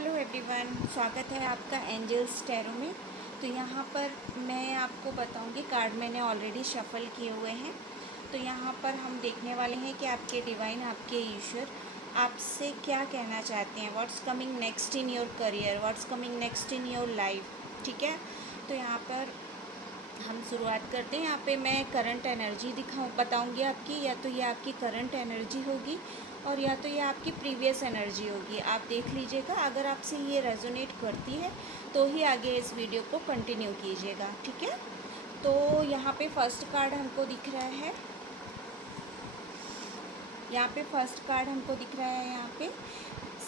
Hello everyone, स्वागत है आपका एंजल्स टैरो में। तो यहाँ पर मैं आपको बताऊँगी, कार्ड मैंने ऑलरेडी शफल किए हुए हैं। तो यहाँ पर हम देखने वाले हैं कि आपके डिवाइन, आपके ईश्वर आपसे क्या कहना चाहते हैं। What's coming next in your career, what's coming next in your life. ठीक है, तो यहाँ पर हम शुरुआत करते हैं। यहाँ पे मैं करंट एनर्जी बताऊंगी आपकी, या तो ये आपकी करंट एनर्जी होगी और या तो ये आपकी प्रीवियस एनर्जी होगी। आप देख लीजिएगा, अगर आपसे ये रेजोनेट करती है तो ही आगे इस वीडियो को कंटिन्यू कीजिएगा। ठीक है, तो यहाँ पे फर्स्ट कार्ड हमको दिख रहा है। यहाँ पे फर्स्ट कार्ड हमको दिख रहा है, यहाँ पे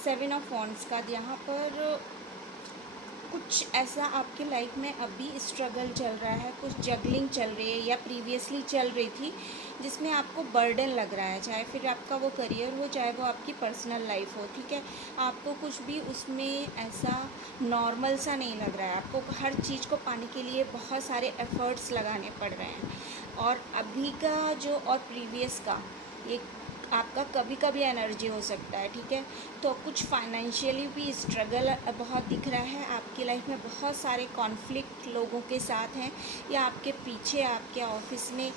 7 ऑफ वॉन्ड्स का। यहाँ पर कुछ ऐसा आपके लाइफ में अभी स्ट्रगल चल रहा है, कुछ जगलिंग चल रही है या प्रीवियसली चल रही थी, जिसमें आपको बर्डन लग रहा है। चाहे फिर आपका वो करियर हो, चाहे वो आपकी पर्सनल लाइफ हो। ठीक है, आपको कुछ भी उसमें ऐसा नॉर्मल सा नहीं लग रहा है। आपको हर चीज़ को पाने के लिए बहुत सारे एफ़र्ट्स लगाने पड़ रहे हैं। और अभी का जो और प्रीवियस का ये आपका कभी कभी एनर्जी हो सकता है। ठीक है, तो कुछ फाइनेंशियली भी स्ट्रगल बहुत दिख रहा है। आपकी लाइफ में बहुत सारे कॉन्फ्लिक्ट लोगों के साथ हैं, या आपके पीछे आपके ऑफिस में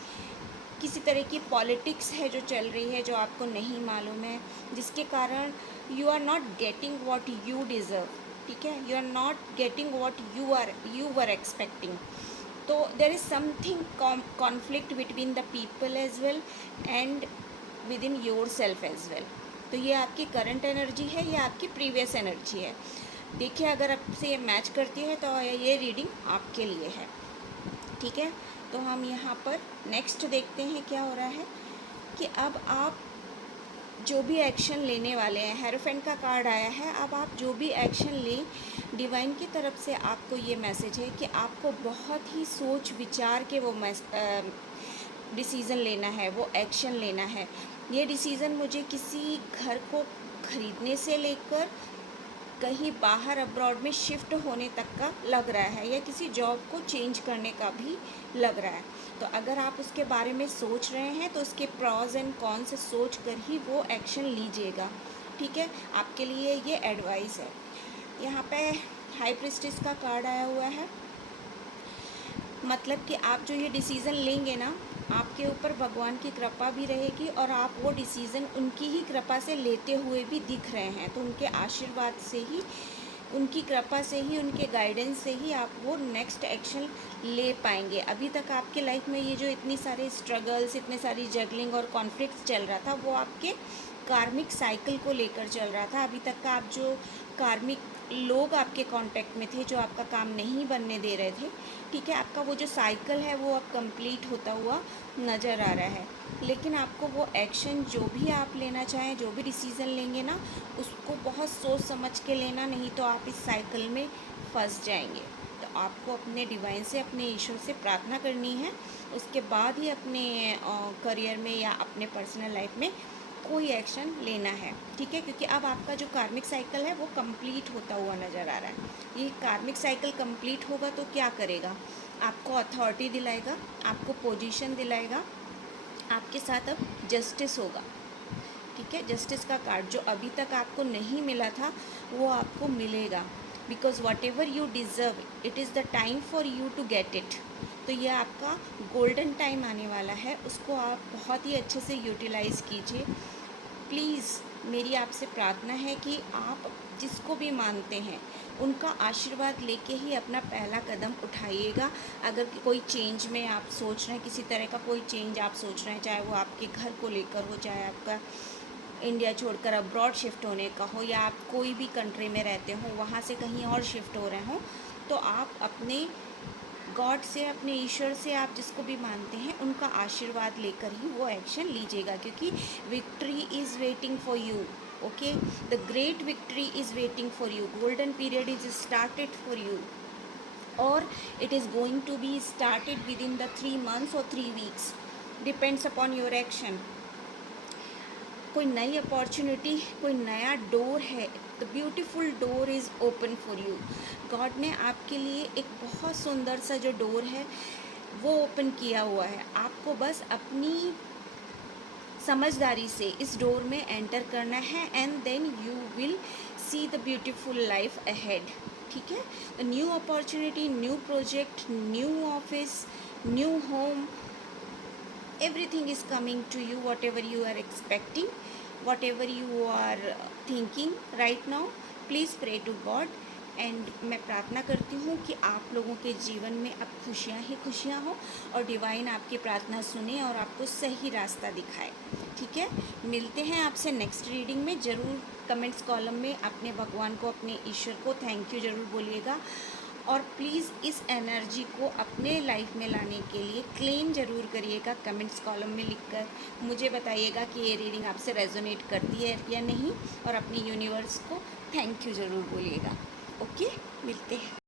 किसी तरह की पॉलिटिक्स है जो चल रही है, जो आपको नहीं मालूम है, जिसके कारण you are not getting what you deserve. ठीक है, you are not getting what you were expecting. तो there is something conflict between the people as well and within your self as well. तो ये आपकी current energy है, ये आपकी previous energy है। देखिए, अगर आपसे ये मैच करती है तो ये रीडिंग आपके लिए है। ठीक है, तो हम यहाँ पर नेक्स्ट देखते हैं क्या हो रहा है कि अब आप जो भी एक्शन लेने वाले हैं, हेरोफेंट का कार्ड आया है। अब आप जो भी एक्शन लें, डिवाइन की तरफ से आपको ये मैसेज है कि आपको बहुत ही सोच विचार के वो डिसीज़न लेना है, वो एक्शन लेना है। ये डिसीज़न मुझे किसी घर को ख़रीदने से लेकर कहीं बाहर अब्रॉड में शिफ्ट होने तक का लग रहा है, या किसी जॉब को चेंज करने का भी लग रहा है। तो अगर आप उसके बारे में सोच रहे हैं तो उसके प्रॉज एंड कॉन्स सोच कर ही वो एक्शन लीजिएगा। ठीक है, आपके लिए ये एडवाइस है। यहाँ पे हाई प्रिस्टेस का कार्ड आया हुआ है। मतलब कि आप जो ये डिसीज़न लेंगे ना, आपके ऊपर भगवान की कृपा भी रहेगी और आप वो डिसीज़न उनकी ही कृपा से लेते हुए भी दिख रहे हैं। तो उनके आशीर्वाद से ही, उनकी कृपा से ही, उनके गाइडेंस से ही आप वो नेक्स्ट एक्शन ले पाएंगे। अभी तक आपके लाइफ में ये जो इतनी सारे स्ट्रगल्स, इतने सारी जगलिंग और कॉन्फ्लिक्ट्स चल रहा था, वो आपके कार्मिक साइकिल को लेकर चल रहा था। अभी तक का आप जो कार्मिक लोग आपके कांटेक्ट में थे, जो आपका काम नहीं बनने दे रहे थे, ठीक है, आपका वो जो साइकिल है वो अब कंप्लीट होता हुआ नज़र आ रहा है। लेकिन आपको वो एक्शन जो भी आप लेना चाहें, जो भी डिसीज़न लेंगे ना, उसको बहुत सोच समझ के लेना, नहीं तो आप इस साइकिल में फंस जाएंगे। तो आपको अपने डिवाइन से, अपने ईश्वर से प्रार्थना करनी है, उसके बाद ही अपने करियर में या अपने पर्सनल लाइफ में कोई एक्शन लेना है। ठीक है, क्योंकि अब आपका जो कार्मिक साइकिल है वो कंप्लीट होता हुआ नज़र आ रहा है। ये कार्मिक साइकिल कंप्लीट होगा तो क्या करेगा, आपको अथॉरिटी दिलाएगा, आपको पोजीशन दिलाएगा, आपके साथ अब जस्टिस होगा। ठीक है, जस्टिस का कार्ड जो अभी तक आपको नहीं मिला था वो आपको मिलेगा। Because whatever you deserve, it is the time for you to get it. तो ये आपका गोल्डन टाइम आने वाला है, उसको आप बहुत ही अच्छे से यूटिलाइज़ कीजिए। प्लीज़ मेरी आपसे प्रार्थना है कि आप जिसको भी मानते हैं उनका आशीर्वाद लेके ही अपना पहला कदम उठाइएगा। अगर कोई चेंज में आप सोच रहे हैं, किसी तरह का कोई चेंज आप सोच रहे हैं, चाहे वो आपके घर को लेकर हो, चाहे आपका इंडिया छोड़कर अब्रॉड शिफ्ट होने का हो, या आप कोई भी कंट्री में रहते हो वहाँ से कहीं और शिफ्ट हो रहे हों, तो आप अपने गॉड से, अपने ईश्वर से, आप जिसको भी मानते हैं उनका आशीर्वाद लेकर ही वो एक्शन लीजिएगा। क्योंकि victory is waiting for you. Okay, the great victory is waiting for you. Golden period is started for you, और it is going to be started within the 3 months और 3 weeks, depends upon your action. कोई नई opportunity, कोई नया door है, the beautiful door is open for you. God ने आपके लिए एक बहुत सुंदर सा जो डोर है वो ओपन किया हुआ है। आपको बस अपनी समझदारी से इस डोर में एंटर करना है, and then you will see the beautiful life ahead. ठीक है, new opportunity, new project, new office, new home, everything is coming to you, whatever you are expecting, whatever you are thinking right now, please pray to God। And मैं प्रार्थना करती हूँ कि आप लोगों के जीवन में अब खुशियाँ ही खुशियाँ हो और डिवाइन आपकी प्रार्थना सुने और आपको सही रास्ता दिखाए। ठीक है, मिलते हैं आपसे नेक्स्ट रीडिंग में। ज़रूर कमेंट्स कॉलम में अपने भगवान को, अपने ईश्वर को थैंक यू ज़रूर बोलिएगा, और प्लीज़ इस एनर्जी को अपने लाइफ में लाने के लिए क्लेम ज़रूर करिएगा। कमेंट्स कॉलम में लिखकर मुझे बताइएगा कि ये रीडिंग आपसे रेजोनेट करती है या नहीं, और अपनी यूनिवर्स को थैंक यू ज़रूर बोलिएगा। ओके, मिलते हैं।